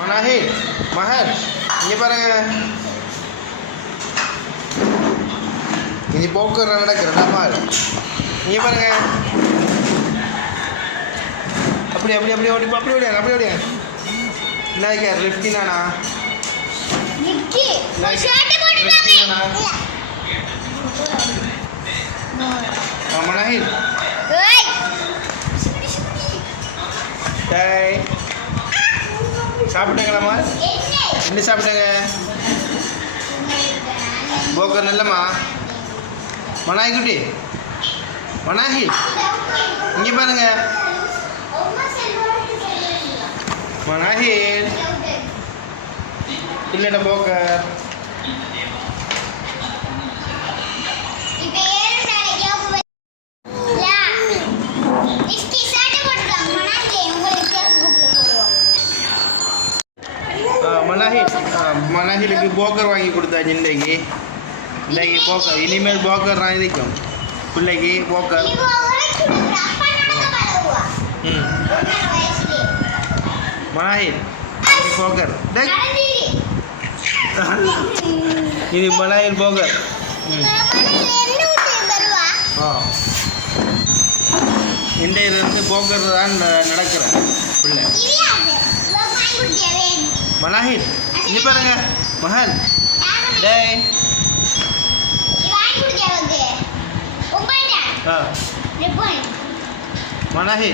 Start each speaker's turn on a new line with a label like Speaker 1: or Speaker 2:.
Speaker 1: மனாஹி மகன் இங்கே பாருங்க இனி போக்குற நடக்கிற டமால் இங்கே பாருங்க அப்படி அப்படி அப்படி ஓடி அப்படி ஓடியாங்க அப்படி ஓடியாங்க என்ன கேர் லிஃப்டினானா
Speaker 2: நிக்கி
Speaker 1: Like,
Speaker 2: ஷர்ட் போட்டுட்டாமே
Speaker 1: லிஃப்டினானா மனாஹில்
Speaker 2: ஏய்
Speaker 1: டேய் சாப்பிட்டீங்களாம்மா?
Speaker 2: என்ன
Speaker 1: என்ன சாப்பிட்டாங்க? போக்கர் நல்லம்மா. மனாகி குட்டி. மனாஹி இங்கே பாருங்க. மனாகி. இல்லைடா போக்கர். மனாஹில் மனாஹிலுக்கு போக்கர் வாங்கி கொடுத்தாச்சு இன்றைக்கு. இன்றைக்கு போக்கர் இனிமேல் போக்கர் நான் இதுக்கும் பிள்ளைக்கு போக்கர். ம். மனாஹில் போக்கர். இது மனாஹில் போக்கர். ம். ஆ. இன்றையிலிருந்து போக்கர் தான் நடக்கிறேன் பிள்ளை. மனாஹில் இங்கே பாருங்க. மகன் டேய்.
Speaker 2: நீ